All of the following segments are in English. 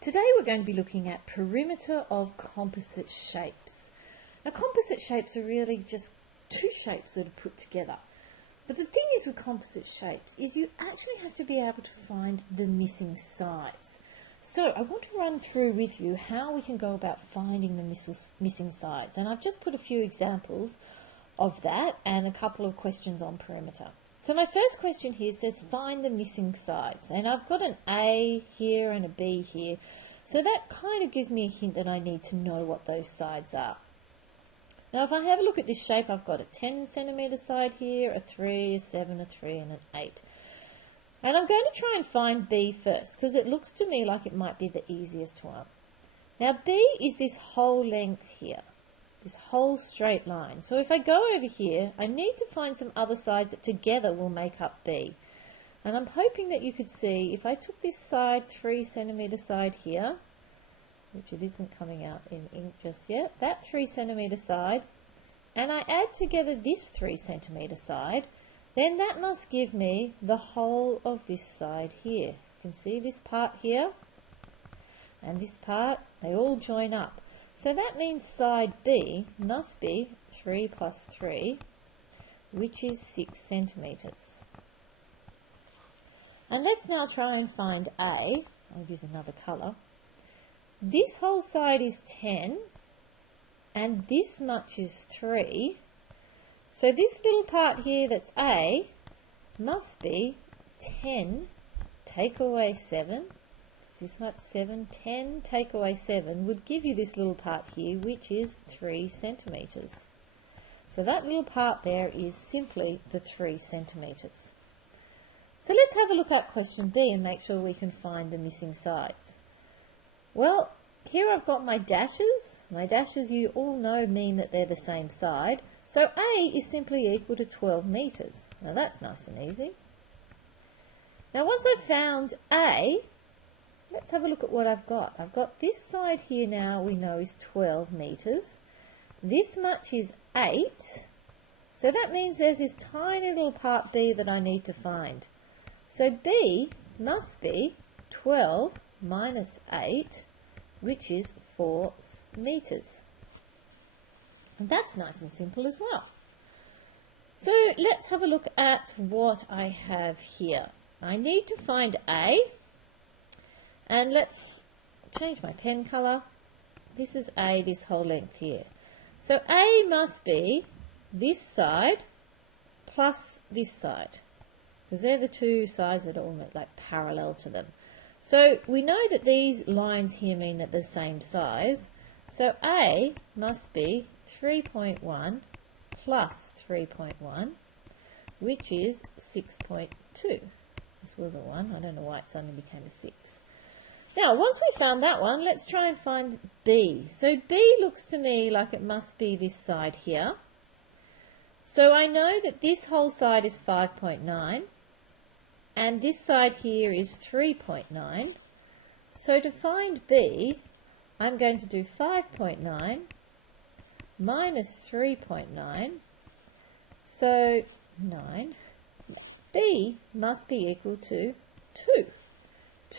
Today we're going to be looking at perimeter of composite shapes. Now composite shapes are really just two shapes that are put together. But the thing is with composite shapes is you actually have to be able to find the missing sides. So I want to run through with you how we can go about finding the missing sides. And I've just put a few examples of that and a couple of questions on perimeter. So my first question here says find the missing sides, and I've got an A here and a B here, so that kind of gives me a hint that I need to know what those sides are. Now if I have a look at this shape, I've got a 10 centimetre side here, a 3, a 7, a 3 and an 8. And I'm going to try and find B first because it looks to me like it might be the easiest one. Now B is this whole length here. This whole straight line. So if I go over here, I need to find some other sides that together will make up B. And I'm hoping that you could see, if I took this side, 3 centimetre side here, which it isn't coming out in ink just yet, that 3 centimetre side, and I add together this 3 centimetre side, then that must give me the whole of this side here. You can see this part here, and this part, they all join up. So that means side B must be 3 plus 3, which is 6 centimetres. And let's now try and find A. I'll use another colour. This whole side is 10, and this much is 3. So this little part here that's A must be 10, take away 7. This much 7, 10 take away 7 would give you this little part here, which is 3 centimetres. So that little part there is simply the 3 centimetres. So let's have a look at question B and make sure we can find the missing sides. Well, here I've got my dashes. My dashes, you all know, mean that they're the same side. So A is simply equal to 12 metres. Now that's nice and easy. Now once I've found A, let's have a look at what I've got. I've got this side here now we know is 12 metres. This much is 8. So that means there's this tiny little part B that I need to find. So B must be 12 minus 8, which is 4 metres. And that's nice and simple as well. So let's have a look at what I have here. I need to find A. And let's change my pen colour. This is A, this whole length here. So A must be this side plus this side, because they're the two sides that are almost like parallel to them. So we know that these lines here mean that they're the same size. So A must be 3.1 plus 3.1, which is 6.2. This was a 1. I don't know why it suddenly became a 6. Now, once we found that one, let's try and find B. So B looks to me like it must be this side here. So I know that this whole side is 5.9, and this side here is 3.9. So to find B, I'm going to do 5.9 minus 3.9, so 9. B must be equal to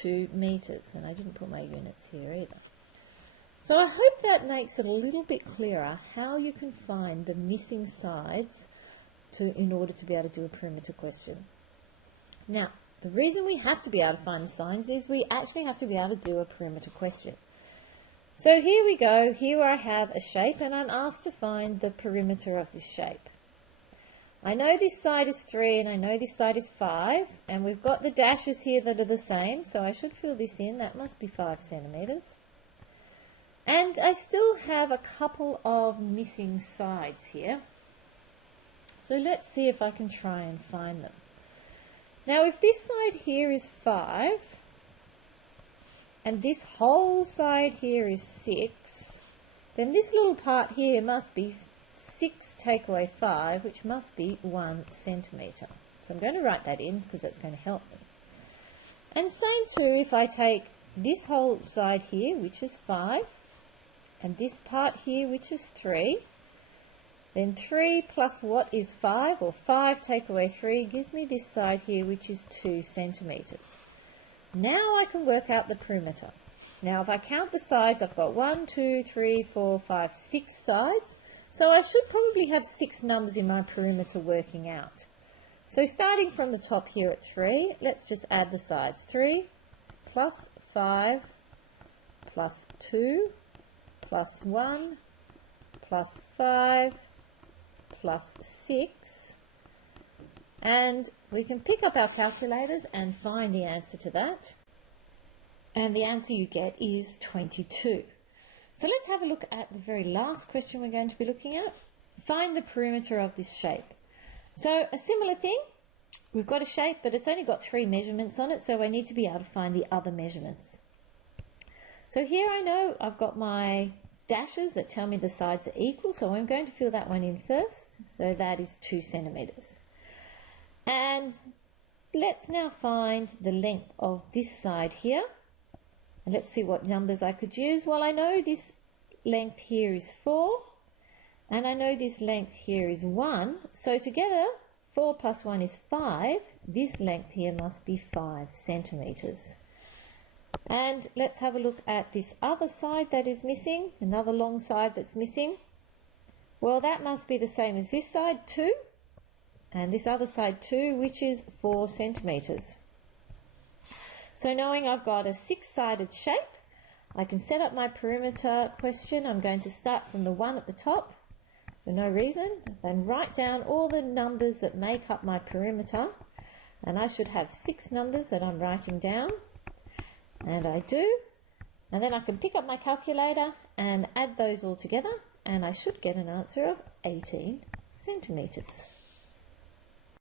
2 metres, and I didn't put my units here either. So I hope that makes it a little bit clearer how you can find the missing sides in order to be able to do a perimeter question. Now, the reason we have to be able to find the sides is we actually have to be able to do a perimeter question. So here we go. Here I have a shape and I'm asked to find the perimeter of this shape. I know this side is 3 and I know this side is 5, and we've got the dashes here that are the same, so I should fill this in. That must be 5 centimetres. And I still have a couple of missing sides here. So let's see if I can try and find them. Now if this side here is 5, and this whole side here is 6, then this little part here must be 6 take away 5, which must be 1 centimetre. So I'm going to write that in because that's going to help me. And same too if I take this whole side here, which is 5, and this part here, which is 3, then 3 plus what is 5, or 5 take away 3, gives me this side here, which is 2 centimetres. Now I can work out the perimeter. Now if I count the sides, I've got 1, 2, 3, 4, 5, 6 sides. So I should probably have 6 numbers in my perimeter working out. So starting from the top here at 3, let's just add the sides. 3 plus 5 plus 2 plus 1 plus 5 plus 6. And we can pick up our calculators and find the answer to that. And the answer you get is 22. So let's have a look at the very last question we're going to be looking at. Find the perimeter of this shape. So a similar thing, we've got a shape, but it's only got 3 measurements on it, so I need to be able to find the other measurements. So here I know I've got my dashes that tell me the sides are equal, so I'm going to fill that one in first. So that is 2 centimeters. And let's now find the length of this side here. And let's see what numbers I could use. Well, I know this length here is 4, and I know this length here is 1. So together, 4 plus 1 is 5. This length here must be 5 centimeters. And let's have a look at this other side that is missing, another long side that's missing. Well, that must be the same as this side, 2, and this other side 2, which is 4 centimeters. So knowing I've got a 6-sided shape, I can set up my perimeter question. I'm going to start from the 1 at the top for no reason, then write down all the numbers that make up my perimeter, and I should have 6 numbers that I'm writing down, and I do. And then I can pick up my calculator and add those all together, and I should get an answer of 18 centimeters.